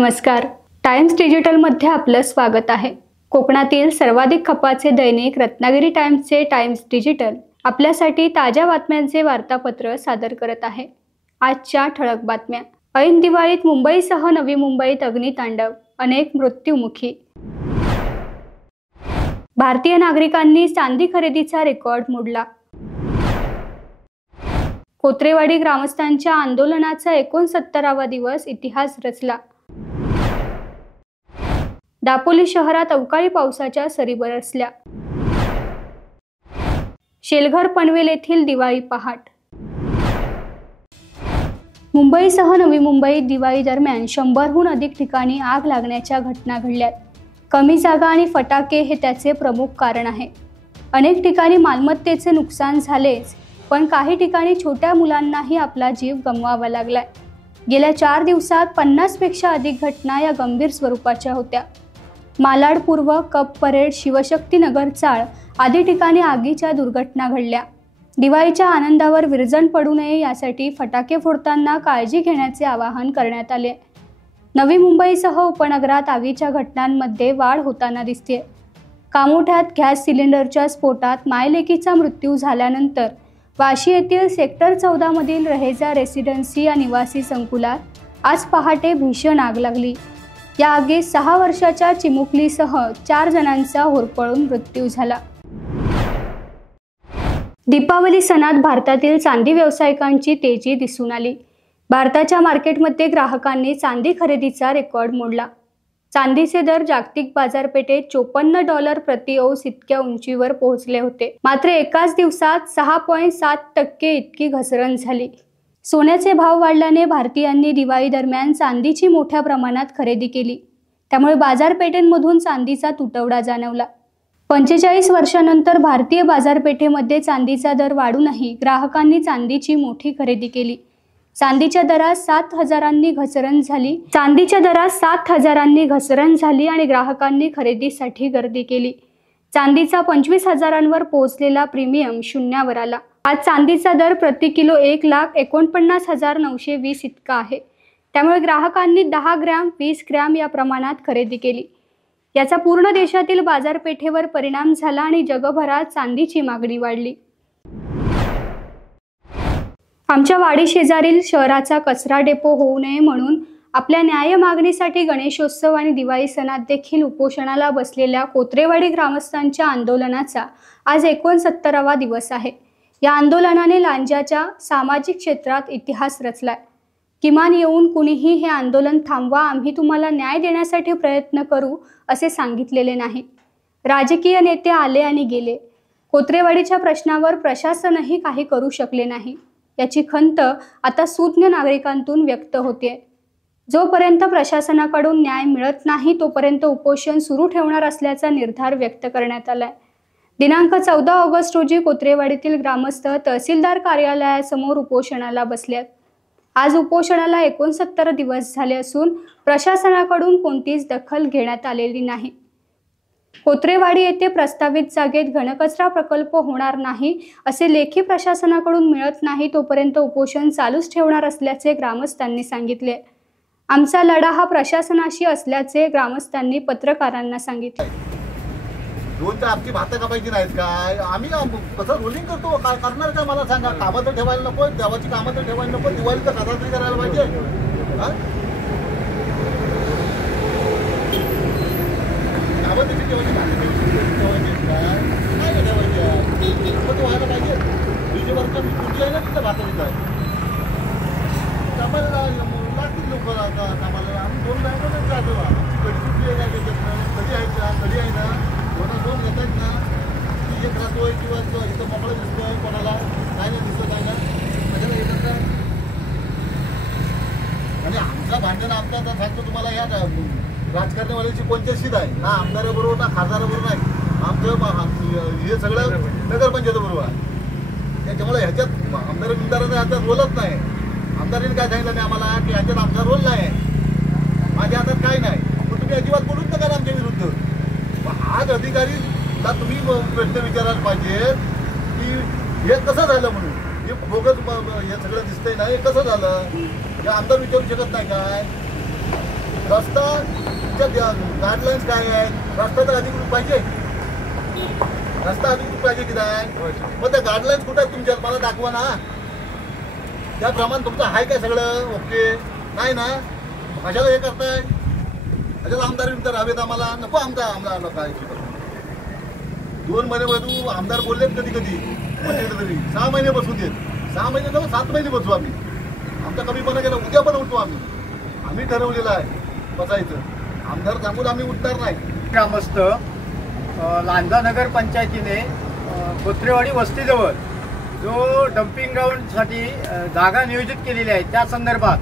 नमस्कार. टाइम्स डिजिटलमध्ये आपलं स्वागत आहे. कोकणातील सर्वाधिक खपाचे दैनिक रत्नागिरी टाइम्सचे टाइम्स डिजिटल आपल्यासाठी ताज्या बातम्यांचे वार्तापत्र सादर करत आहे. आजच्या ठळक बातम्या. ऐन दिवाळीत मुंबईसह नवी मुंबईत अग्नितांडव, अनेक मृत्युमुखी. भारतीय नागरिकांनी चांदी खरेदीचा रेकॉर्ड मोडला. कोत्रेवाडी ग्रामस्थांच्या आंदोलनाचा 69वा दिवस, इतिहास रचला. दापोली शहरात अवकाळी पावसाच्या सरी बरसल्या. शेलघर पनवेल येथील दिवाळी पहाट. मुंबईसह नवी मुंबईत दिवाळी दरम्यान 100हून अधिक ठिकाणी आग लागण्याच्या घटना घडल्यात. कमी जागा आणि फटाके हे त्याचे प्रमुख कारण आहे. अनेक ठिकाणी मालमत्तेचे नुकसान झालेच, पण काही ठिकाणी छोट्या मुलांनाही आपला जीव गमवावा लागलाय. गेल्या 4 दिवसात 50पेक्षा अधिक घटना या गंभीर स्वरूपाच्या होत्या. मालाड पूर्व, कप परेड, शिवशक्तीनगर चाळ आदी ठिकाणी आगीच्या दुर्घटना घडल्या. दिवाळीच्या आनंदावर विरजण पडू नये यासाठी फटाके फोडताना काळजी घेण्याचे आवाहन करण्यात आले. नवी मुंबईसह उपनगरात आगीच्या घटनांमध्ये वाढ होताना दिसते. कामोठ्यात गॅस सिलेंडरच्या स्फोटात मायलेकीचा मृत्यू झाल्यानंतर वाशी येथील सेक्टर 14 मधील रहेजा रेसिडेन्सी या निवासी संकुलात आज पहाटे भीषण आग लागली. या आगीत 6 वर्षाच्या चिमुकलीसह 4 जणांचा होरपळून मृत्यू झाला. दीपावली सणात भारतातील चांदी व्यावसायिकांची तेजी दिसून आली. भारताच्या मार्केटमध्ये ग्राहकांनी चांदी खरेदीचा रेकॉर्ड मोडला. चांदीचे दर जागतिक बाजारपेठेत $54 प्रति औंस इतक्या उंचीवर पोहोचले होते. मात्र एकाच दिवसात 6.7% इतकी घसरण झाली. सोन्याचे भाव वाढल्याने भारतीयांनी दिवाळी दरम्यान चांदीची मोठ्या प्रमाणात खरेदी केली. त्यामुळे बाजारपेठेंमधून चांदीचा तुटवडा जाणवला. 45 वर्षांनंतर भारतीय बाजारपेठेमध्ये चांदीचा दर वाढूनही ग्राहकांनी चांदीची मोठी खरेदी केली. चांदीच्या दरात 7,000 घसरण झाली आणि ग्राहकांनी खरेदीसाठी गर्दी केली. चांदीचा 25,000 पोहोचलेला प्रीमियम शून्यावर आला. आज चांदीचा दर प्रति किलो 1,49,920 इतका आहे. त्यामुळे ग्राहकांनी 10 ग्रॅम, 20 ग्रॅम या प्रमाणात खरेदी केली. याचा पूर्ण देशातील बाजारपेठेवर परिणाम झाला आणि जगभरात चांदीची मागणी वाढली. आमच्या वाडी शेजारील शहराचा कचरा डेपो होऊ नये म्हणून आपल्या न्याय मागणीसाठी गणेशोत्सव आणि दिवाळी सणात देखील उपोषणाला बसलेल्या कोत्रेवाडी ग्रामस्थांच्या आंदोलनाचा आज 69वा दिवस आहे. या आंदोलनाने लांज्याच्या सामाजिक क्षेत्रात इतिहास रचलाय. किमान येऊन कुणीही हे आंदोलन थांबवा, आम्ही तुम्हाला न्याय देण्यासाठी प्रयत्न करू असे सांगितलेले नाही. राजकीय नेते आले आणि गेले. कोत्रेवाडीच्या प्रश्नावर प्रशासनही काही करू शकले नाही. याची खंत आता सुज्ञ नागरिकांतून व्यक्त होते. जोपर्यंत प्रशासनाकडून न्याय मिळत नाही तोपर्यंत उपोषण सुरू ठेवणार असल्याचा निर्धार व्यक्त करण्यात आलाय. दिनांक 14 ऑगस्ट रोजी कोत्रेवाडीतील ग्रामस्थ तहसीलदार कार्यालयासमोर उपोषणाला बसल्यात. आज उपोषणाला 69 दिवस झाले असून प्रशासनाकडून कोणतीच दखल घेण्यात आलेली नाही. कोत्रेवाडी येथे प्रस्तावित जागेत घनकचरा प्रकल्प होणार नाही असे लेखी प्रशासनाकडून मिळत नाही तोपर्यंत उपोषण चालूच ठेवणार असल्याचे ग्रामस्थांनी सांगितले. आमचा लढा हा प्रशासनाशी असल्याचे ग्रामस्थांनी पत्रकारांना सांगितले. दोन आमची भातं कापायची नाहीत काय? आम्ही कसं रोलिंग करतो, काय करणार का मला सांगा? कामं तर ठेवायला नको, देवाची कामं तर ठेवायला नको, दिवाळीचं खराब करायला पाहिजे. कामं तशी ठेवायची, काय ठेवायची व्हायला पाहिजे. तुझी वर्ष मी तुझी आहे ना, तिथं भातं तिथं कामाला लागतील लोक कामाला. आम्ही 2 बँकेतच जातो. कधी सुटली आहे का? कधी आहे का? कधी आहे ना? दोन घेतात ना, ती एक राहतोय किंवा इथं मोकळं दिसतोय, कोणाला काय नाही दिसत आहे ना, कशाला येतात का? आणि आमचा भांडण आमचा तर सांगतो तुम्हाला, या राजकारणावाल्याची पंचायत आहे ना, आमदाराबरोबर ना खासदाराबरोबर नाही. आमचं हे सगळं नगरपंचायतीबरोबर आहे. त्याच्यामुळे ह्याच्यात आमदारांनी ह्याच्यात रोलच नाही. आमदारांनी काय सांगितलं नाही आम्हाला की ह्याच्यात आमचा रोल नाही आहे, माझ्या हातात काय नाही. पण तुम्ही अजिबात बोलूच नका आमच्या विरुद्ध. आज अधिकारीला तुम्ही प्रश्न विचारायला पाहिजे की हे कसं झालं म्हणून. हे बोगस हे सगळं दिसतंय ना, हे कसं झालं हे आमदार विचारू शकत नाही काय? रस्ता तुमच्या गाईडलाईन्स काय आहेत? रस्ता तर अधिकृत पाहिजे, रस्ता अधिकृत पाहिजे की नाही? मग त्या गाईडलाईन्स कुठे आहेत तुमच्या? मला दाखवा ना. त्याप्रमाणे तुमचं आहे काय सगळं ओके? नाही ना, कशाला हे करताय? कशाला आमदार विमदार हवेत आम्हाला? नको आमदार काय 2 महिने आमदार बोललेत कधी कधी तरी 6 महिने बसू देत. 6 महिने जाऊ 7 महिने बसू आम्ही. आमचा कमीपणा केला, उद्या पण उठतो आम्ही ठरवलेलं आहे बसायचं. आमदार सांगून आम्ही उठणार नाही. ग्रामस्थ लांजा नगर पंचायतीने कोत्रेवाडी वस्तीजवळ जो डम्पिंग ग्राउंडसाठी जागा नियोजित केलेली आहे त्या संदर्भात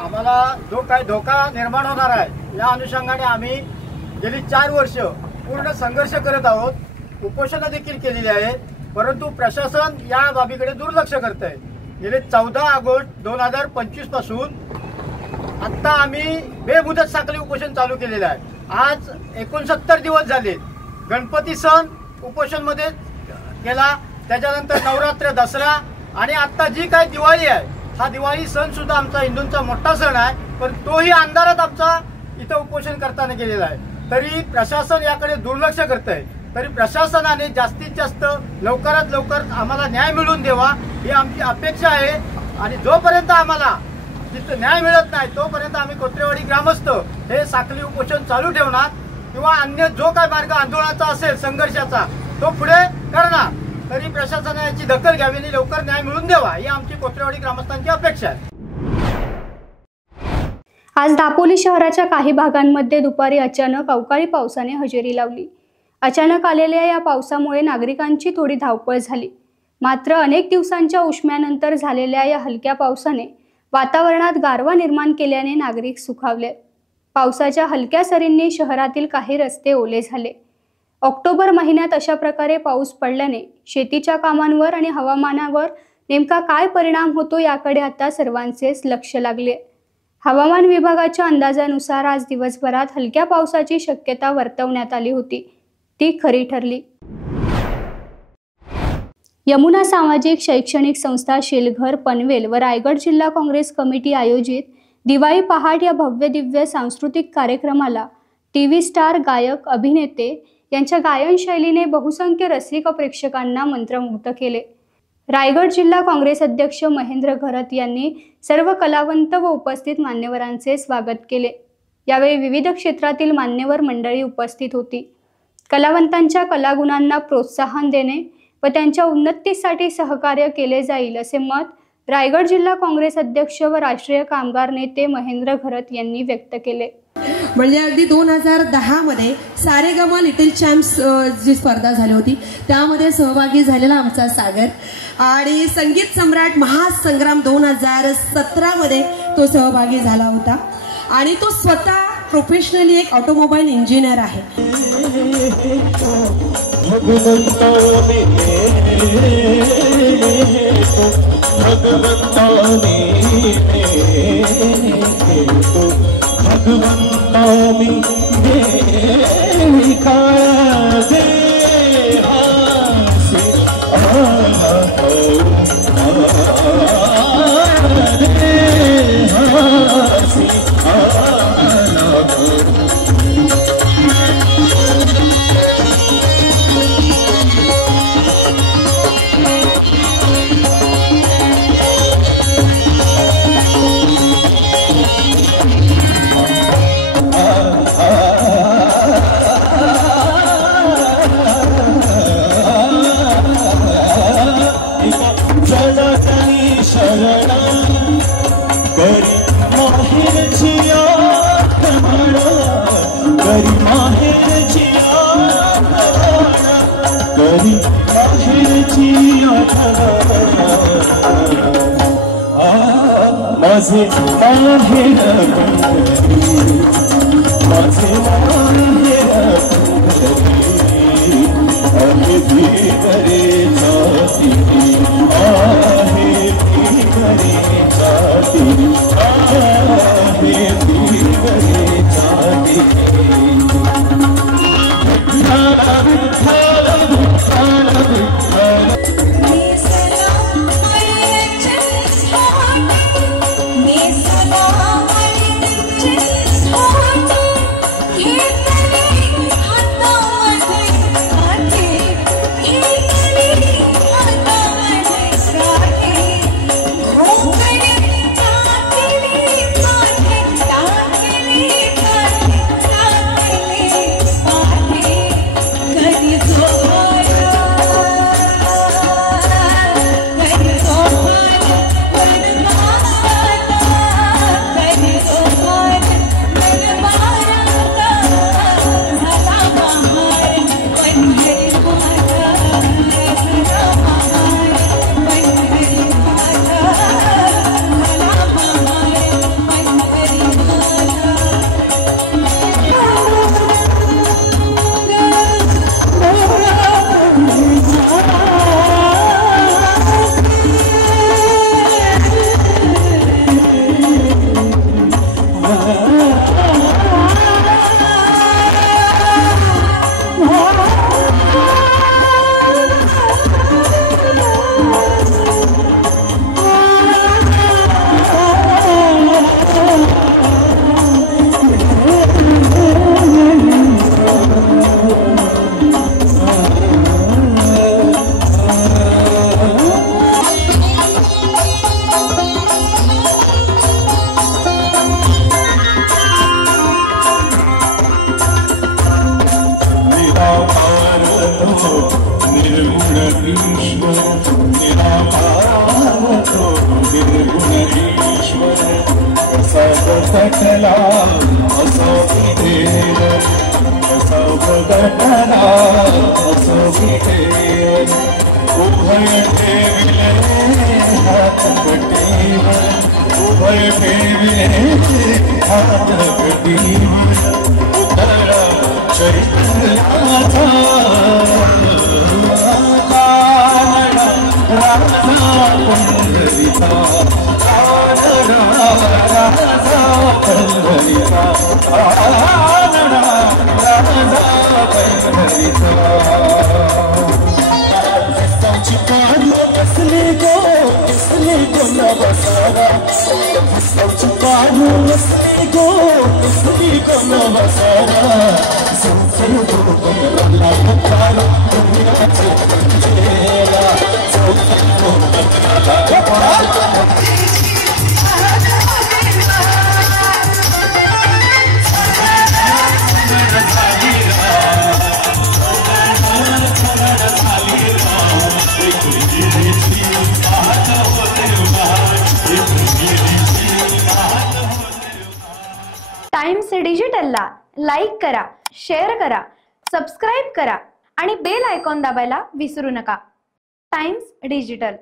आम्हाला जो काही धोका निर्माण होणार आहे या अनुषंगाने आम्ही गेली 4 वर्ष पूर्ण संघर्ष करत आहोत. उपोषणं देखील केलेली आहेत, परंतु प्रशासन या बाबीकडे दुर्लक्ष करत आहे. गेले 14 ऑगस्ट 2025 पासून आता आम्ही बेमुदत साखळी उपोषण चालू केलेलं आहे. आज 69 दिवस झाले. गणपती सण उपोषण मध्ये केला, त्याच्यानंतर नवरात्र, दसरा आणि आता जी काही दिवाळी आहे, हा दिवाळी सण सुद्धा आमचा हिंदूंचा मोठा सण आहे, पण तोही अंधारात आमचा इथं उपोषण करताना गेलेला आहे. तरी प्रशासन याकडे दुर्लक्ष करत आहे. तरी प्रशासनाने जास्तीत जास्त लवकरात लवकर आम्हाला न्याय मिळवून द्यावा ही आमची अपेक्षा आहे. आणि जोपर्यंत आम्हाला तिथं न्याय मिळत नाही तोपर्यंत आम्ही कोत्रेवाडी ग्रामस्थ हे साखळी उपोषण चालू ठेवणार किंवा अन्य जो काय मार्ग आंदोलनाचा असेल संघर्षाचा तो पुढे करणार. तरी प्रशासनाने याची दखल घ्यावी आणि लवकर न्याय मिळवून द्यावा ही आमची कोत्रेवाडी ग्रामस्थांची अपेक्षा आहे. आज दापोली शहराच्या काही भागांमध्ये दुपारी अचानक अवकाळी पावसाने हजेरी लावली. अचानक आलेल्या या पावसामुळे नागरिकांची थोडी धावपळ झाली. मात्र अनेक दिवसांच्या उष्म्यानंतर झालेल्या या हलक्या पावसाने वातावरणात गारवा निर्माण केल्याने नागरिक सुखावले. पावसाच्या हलक्या सरींनी शहरातील काही रस्ते ओले झाले. ऑक्टोबर महिन्यात अशा प्रकारे पाऊस पडल्याने शेतीच्या कामांवर आणि हवामानावर नेमका काय परिणाम होतो याकडे आता सर्वांचेच लक्ष लागले. हवामान विभागाच्या अंदाजानुसार आज दिवसभरात हलक्या पावसाची शक्यता वर्तवण्यात आली होती, ती खरी ठरली. यमुना सामाजिक शैक्षणिक संस्था शेलघर पनवेल व रायगड जिल्हा काँग्रेस कमिटी आयोजित दिवाळी पहाट या भव्य दिव्य सांस्कृतिक कार्यक्रमाला टीव्ही स्टार, गायक, अभिनेते यांच्या गायन शैलीने बहुसंख्य रसिक प्रेक्षकांना मंत्रमुग्ध केले. रायगड जिल्हा काँग्रेस अध्यक्ष महेंद्र घरत यांनी सर्व कलावंत व उपस्थित मान्यवरांचे स्वागत केले. यावेळी विविध क्षेत्रातील मान्यवर मंडळी उपस्थित होती. कलावंतांच्या कलागुणांना प्रोत्साहन देणे व त्यांच्या उन्नतीसाठी सहकार्य केले जाईल असे मत रायगड जिल्हा काँग्रेस अध्यक्ष व राष्ट्रीय कामगार नेते महेंद्र घरत यांनी व्यक्त केले. म्हणजे अगदी 2010 मध्ये सारेगमा लिटिल चॅम्प्स जी स्पर्धा झाली होती त्यामध्ये सहभागी झालेला आमचा सागर आणि संगीत सम्राट महासंग्राम 2017 मध्ये तो सहभागी झाला होता आणि तो स्वतः प्रोफेशनली एक ऑटोमोबाईल इंजिनियर आहे. Oh तो निर्गुणेश्वर कसा बदटला असो विधेय कसा बदटला असो विधेय उभय ठेविले हात कटीवर उभय ठेविले हात कटीवर उतरा चैतन्याचा पंढरीचा राजा पंढरीचा राजा पंढरीचा पाडलो कसले गो नवसारा पाडलो कसले गो नवसारा संसर्गो बदलला पतारो दुनियाचे पंजेला संसर्गो बदलला टाइम्स डिजिटलला लाईक करा, शेअर करा, सबस्क्राईब करा आणि बेल आयकॉन दाबायला विसरू नका. Times digital.